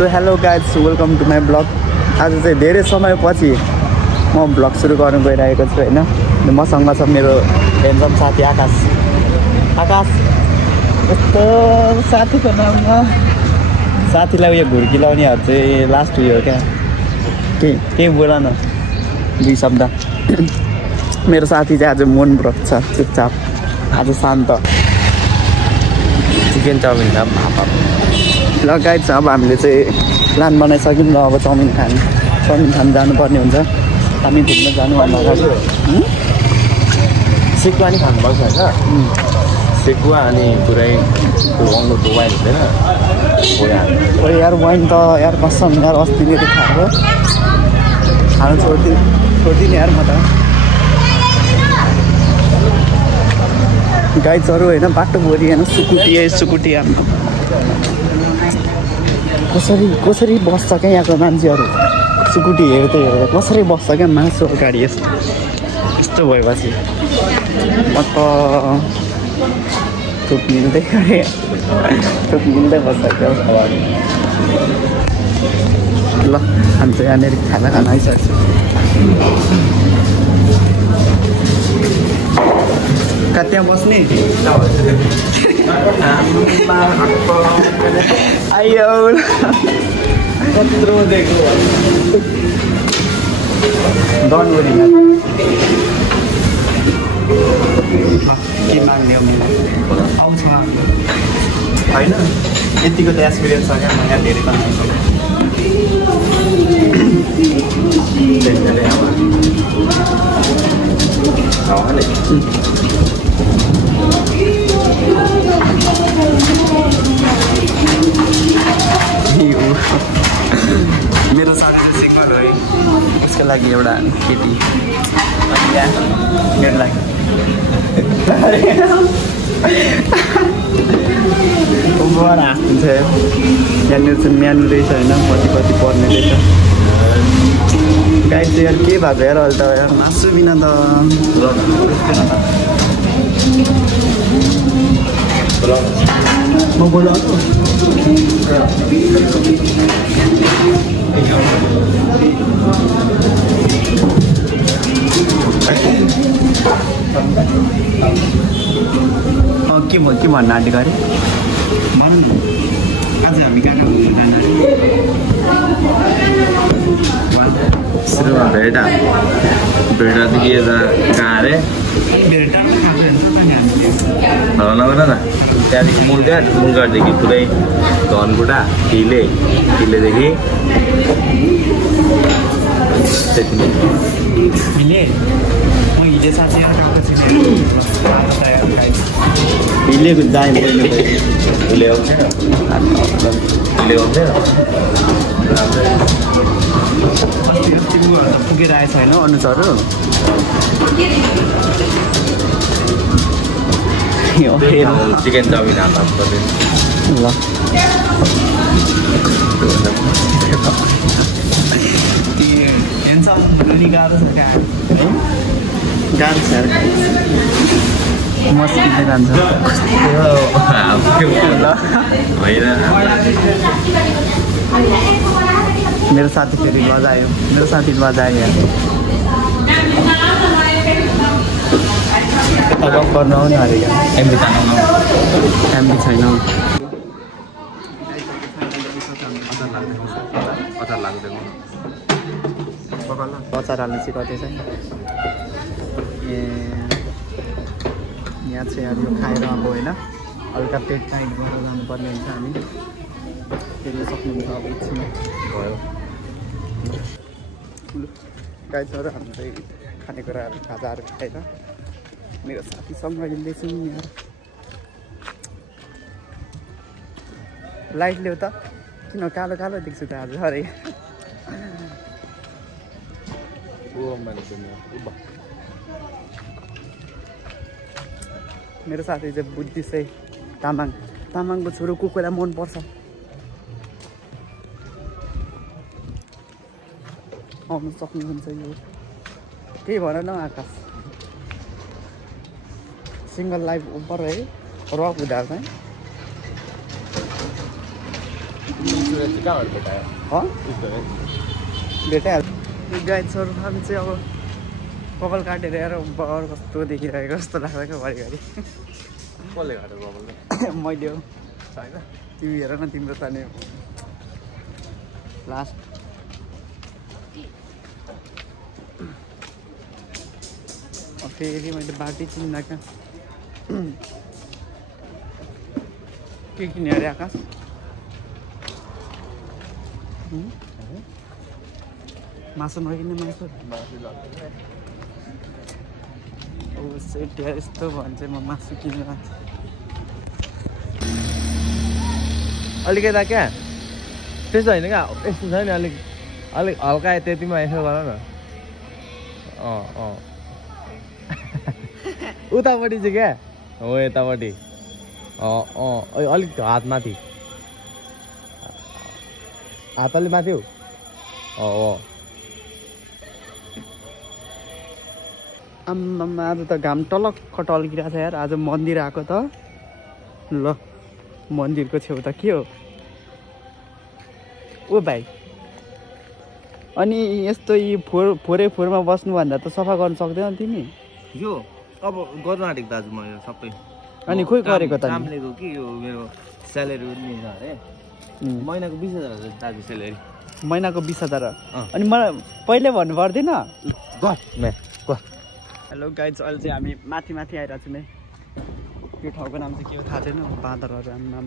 So hello guys welcome to my blog. आज चाहिँ धेरै समयपछि म ब्लग सुरु गर्नु गइरहेको छु होइन। मसँग छ मेरो हेन्डसम साथी आकाश। आकाश यस्तो साथीको नाममा साथीलाई उयो घुर्की लाउनेहरू चाहिँ लास्ट उयो हो क्या। केही बोल न दुई शब्द। मेरो साथी चाहिँ आज मन ब्रक छ चुपचाप, आज शान्त। चिकन चाउमिन र भापा लगायत छ। अब हामीले चाहिँ प्लान बनाइसक्यौँ र अब चाउमिन खान जानुपर्ने हुन्छ। हामी घुम्न जानुभन्दा अगाडि सेकुवा नि खानुभएको छ होइन। सेकुवा अनि पुरै अङ्गुरको वाइन हुँदैन यार वाइन त यार कसम यार अस्ति नै खाएको खानु छोडिदिने यार म त। गाइजहरू होइन बाटोभरि होइन सुकुटी हाम्रो कसरी बस्छ क्या यहाँको मान्छेहरू। स्कुटी हेर्दै कसरी बस्छ क्या मासु अगाडि यस्तो भएपछि म त थुक मिल्दै बस्छ क्या। ल हामी चाहिँ यहाँनिर खाना आइसक्छु। कहाँ त्यहाँ बस्ने आयो कत्रो दिएको डनवरी के माग्ने आउँछ होइन। यतिको त एक्सपिरियन्स छ क्या। यहाँ धेरै त मेरो साथी सिङ्गल हो है। उसको लागि एउटा केटी मेरो लागि हाँस्नुहुन्छ यहाँनिर चाहिँ म्यानु रहेछ होइन। कति पर्ने रहेछ गाई चाहिँ यार के भएको यार अहिले त यार मासु बिना त म बोलाउँछु। के भन्नु आँटेको अरे भन। आज हामी कहाँ जानु सुरुमा भेटादेखि यता कहाँ अरे नगर न। त्यहाँदेखि मुलगाडदेखि पुरै धनकुटा किलेदेखि त्यति नै हिले साथी हिलेको जाने पुगेर आएछ होइन अनुसारहरू चिकन चाउमिन हाल्नु ल। गाह्रो छ क्या गाह्रो छ मस्किँदै जान्छ मेरो साथी फेरि बजायो। मेरो साथी बजायो गफ गर्नु आउनु अरे एमबी छैन। अचार हाल्नु सिकाउँदैछ। यहाँ चाहिँ अब यो खाएर अब होइन हल्का पेट टाइट गरेर जानुपर्ने हुन्छ। हामी फेरि सक्नुहुन्छ अब एकछिन भयो गाइजहरू। हामी चाहिँ खानेकुराहरू खाजाहरू खाएर मेरो साथीसँग हिँड्दैछु यहाँ। लाइट ल्याउ त किन कालो देख्छु त आज अरे। मेरो साथी चाहिँ बुद्धिस्ट है तामाङको छोरो को कोलाई मनपर्छ आउनु सक्नुहुन्छ। यो केही भन न आकाश। सिङ्गल लाइफ ओभर है रक हुँदा चाहिँ कहाँबाट भेटायो भेटाइहाल्छ गाइड्सहरू हामी चाहिँ अब कपाल काटेर आएर बर कस्तो देखिरहेको जस्तो लाग्छ क्या घरिघरि कसले घाटो बबल मैले हो छैन तिमी हेर न तिम्रो त नि लास्ट फेरि मैले बाटै चिन्न क्या के किने अरे आकाश मासु नकिने मासु सेट यस्तो भयो भने चाहिँ म मासु किनेर अलिकता क्या त्यस्तो होइन क्या यस्तो छ नि अलिक अलिक हल्का त्यतिमा यसो गर न उतापट्टि चाहिँ क्या हो यतापट्टि अलिक हात माथि हात अलि माथि हो आम्मामा आज त घाम टलक्क टल्किरहेको छ यार आज मन्दिर आएको त ल मन्दिरको छेउ त के हो ओ भाइ अनि यस्तो यी फोरमा बस्नुभन्दा त सफा गर्न सक्दैनौ तिमी यो अब गर्नु आँटेको दाजु म यो सबै अनि खोइ गरेको त काम लिएको कि यो मेरो स्यालेरी लिन्छ अरे महिनाको 20,000 दाजु स्यालेरी महिनाको 20,000 अनि मलाई पहिले भन्नु पर्दैन हेलो गाइज अहिले चाहिँ हामी माथि आइरहेको छौँ है यो ठाउँको नाम चाहिँ के हो थाहा छैन बाँदरहरू नाम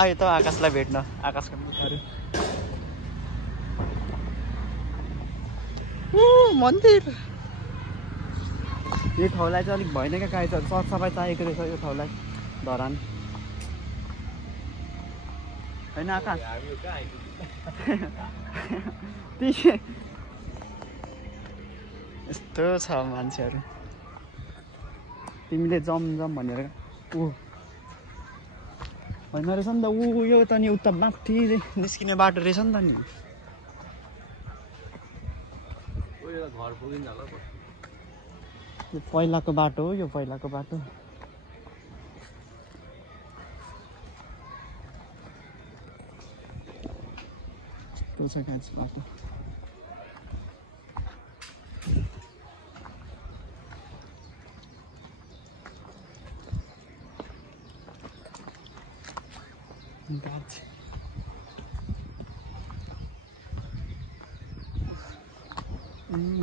आयो त आकाशलाई भेट्न आकाशको मुखहरू मन्दिर यो ठाउँलाई चाहिँ अलिक भएन क्या गाइजहरू सरसफाइ चाहिएको रहेछ यो ठाउँलाई धरान होइन आकाश यस्तो छ मान्छेहरू तिमीले जम भनेर ऊ होइन रहेछ नि त ऊ यो त नि उता माथि निस्किने बाटो रहेछ नि त नि घर पुगिन्छ होला यो पहिलाको बाटो हो यो पहिलाको बाटो यस्तो छ गाइस बाटो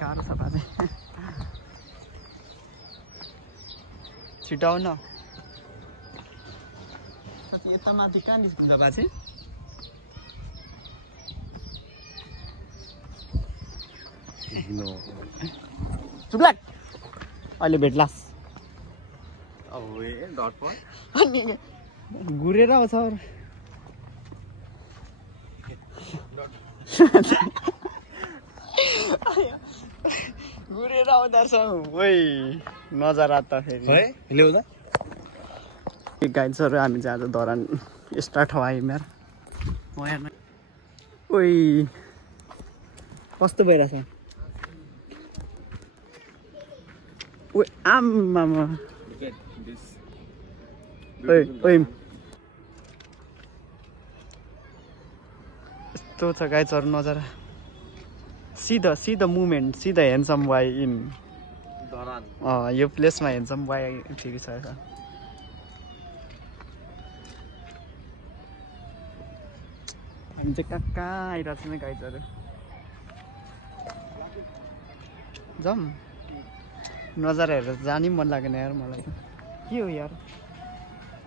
गाह्रो छ बाजे छिटाउ न यता माथि कहाँ निस्किन्छ बाजे चुप्लाक अहिले भेट्लास अनि घुरेर आउँछ घुरेर आउँदा रहेछ ओइ नजरा त फेरि ल्याउँदा गाइड्सहरू हामी चाहिँ आज धरान स्टार्ट आयौँ यार ओइ कस्तो भइरहेछ ओ आम्मामा ओइ यस्तो छ गाइड्सहरू नजरा सिधा मुभमेन्ट सिधा ह्यान्डसम वाइ इन धरान यो प्लेसमा ह्यान्डसम वाइ ठिक छ हामी चाहिँ कहाँ आइरहेको छौँ गाइडहरू जाऊँ नजारा हेरेर जानै मन लागेन यार मलाई त के हो यार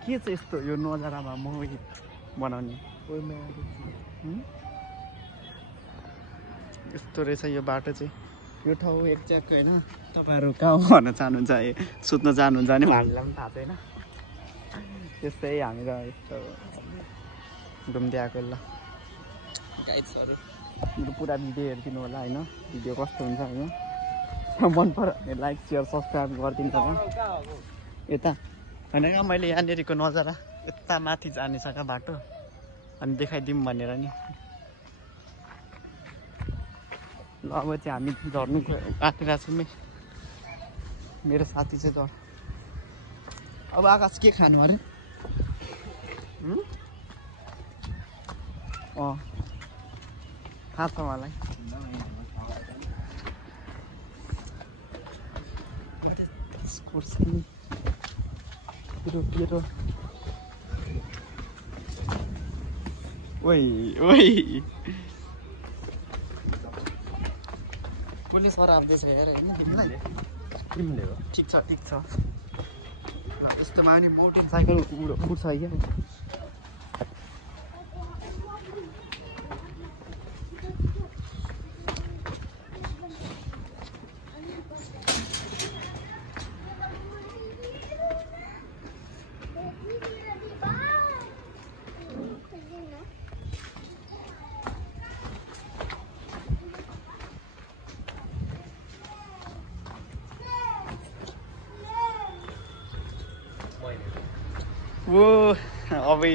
के चाहिँ यस्तो यो नजारामा मोहित बनाउने यस्तो रहेछ यो बाटो चाहिँ यो ठाउँ एक्ज्याक्ट होइन तपाईँहरू कहाँ भन्न चाहनुहुन्छ सुत्न जानुहुन्छ भने हामीलाई पनि थाहा छैन त्यस्तै हामी त यस्तो घुम्दै आएको ल गाइड्सहरू मेरो पुरा भिडियो हेरिदिनु होला होइन भिडियो कस्तो हुन्छ होइन मन पऱ्यो भने लाइक सेयर सब्सक्राइब गरिदिनु होला यता होइन क्या मैले यहाँनिरको नजारा यता माथि जाने छ क्या बाटो अनि देखाइदिउँ भनेर नि ल अब चाहिँ हामी झर्नु आँटिरहेको छौँ मेरो साथी चाहिँ झर अब आकाश के खानु अरे थाहा छ मलाई पुलिस सर आउँदैछ यार होइन तिमीले हो ठिक छ ल यस्तोमा पनि मोटरसाइकल उड्छ क्या वो अबे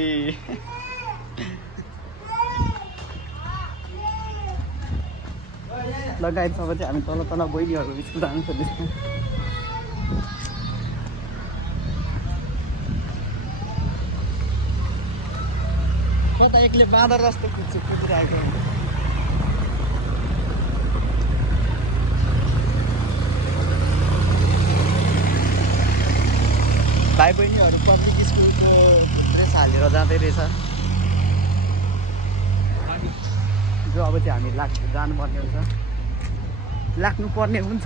लगायत सब चाहिँ हामी तल तल बहिनीहरू स्कुल जानु पर्ने कता एक्लै बाँदर जस्तो कुदिरहेको भाइ बहिनीहरू पब्लिक स्कुलको ड्रेस हालेर जाँदै रहेछ जो अब चाहिँ हामी जानुपर्ने हुन्छ लाग्नुपर्ने हुन्छ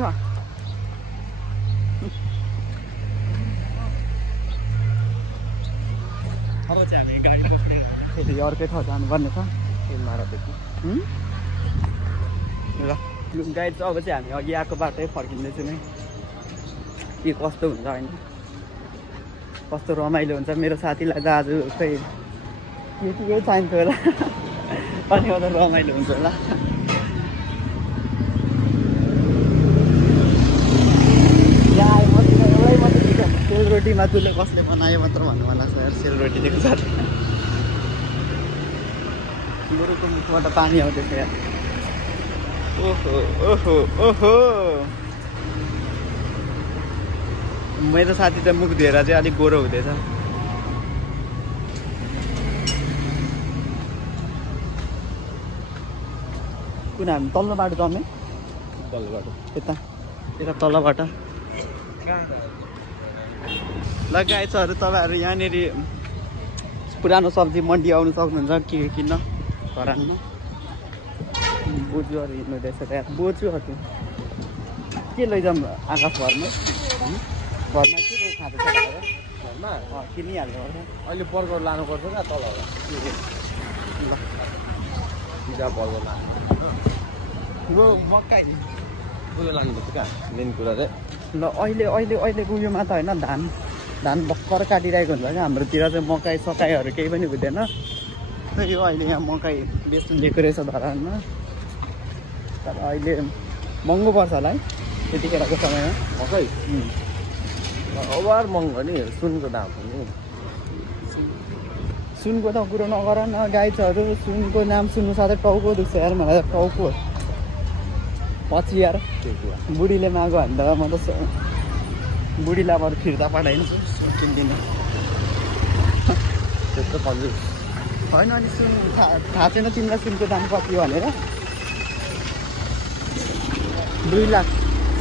अब चाहिँ हामी गाडी पक्रिने फेरि अर्कै ठाउँ जानुपर्ने छ मारादेखि ल गाइड चाहिँ अब चाहिँ हामी अघि आएको बाटै फर्किँदैछु नै के कस्तो हुन्छ होइन कस्तो रमाइलो हुन्छ मेरो साथीलाई दाजु खै के चाहिन्छ होला अनि त रमाइलो हुन्छ होला यहाँ आयो एउटै मात्रै दिएको सेलरोटीमा तुले कसले बनायो मात्र भन्नु मन लाग्छ यार सेलरोटी दिएको साथी गोरुको मुखबाट पानी आउँदैछ यार ओहो ओहो ओहो मेरो साथी त मुख धोएर चाहिँ अलिक गोरो हुँदैछ कुन हामी तल्लो बाटो जाने यता तलबाट लगाएछहरू तपाईँहरू यहाँनिर पुरानो सब्जी मन्डी आउनु सक्नुहुन्छ के किन्न घरमा बोजूहरू हिँड्नुहुँदैछ त्यहाँ बोजूहरू के लैजाउँ आकाश घरमा घरमा के खाँदैछ घरमा किनिहाल्नु पर्छ अहिले बर्गर लानुपर्छ क्या तल होला ल पिज्जा बर्गर लानु हो मकै उयो लानुपर्छ क्या मेन कुरा चाहिँ ल अहिलेको उयोमा त होइन धान भर्खर काटिरहेको हुन्छ क्या हाम्रोतिर चाहिँ मकै सकाइहरू केही पनि हुँदैन यो अहिले यहाँ मकै बेच्नु दिएको रहेछ धरानमा तर अहिले महँगो पर्छ होला है त्यतिखेरको समयमा मकै ओभर महँगो नि सुनको दाम पनि सुनको त कुरो नगर न गाइजहरू सुनको नाम सुन्नु साथै टाउको दुख्छ यार मलाई त टाउको पछि यार बुढीले मागो भने त म त बुढीलाई अब फिर्ता पठाइदिन्छु सुन किनिदिनु त्यस्तो कन्जुस होइन अनि सुन थाहा छैन तिमीलाई सुनको दाम कति हो भनेर 2 लाख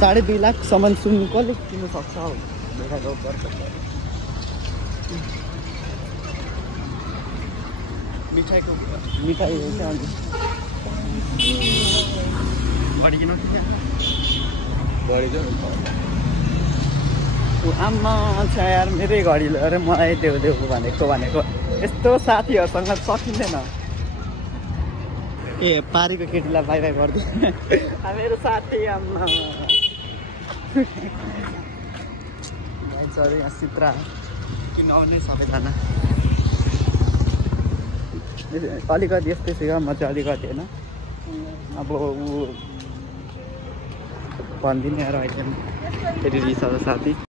2.5 लाखसम्म सुन कसले किन्नु सक्छ हौ मिठाई चाहिँ अनि अडिकिन आम्मा छ यार मेरै घडी लिएर मलाई देऊ भनेको यस्तो साथीहरूसँग सकिँदैन ए पारीको केटीलाई बाई बाई गरिदियो मेरो साथी आम्मा यहाँ चित्रा किन आउने सबैजना अलिकति यस्तै छु म चाहिँ अलिकति होइन अब ऊ भनिदिने यार अहिले फेरि रिसाउँछ साथी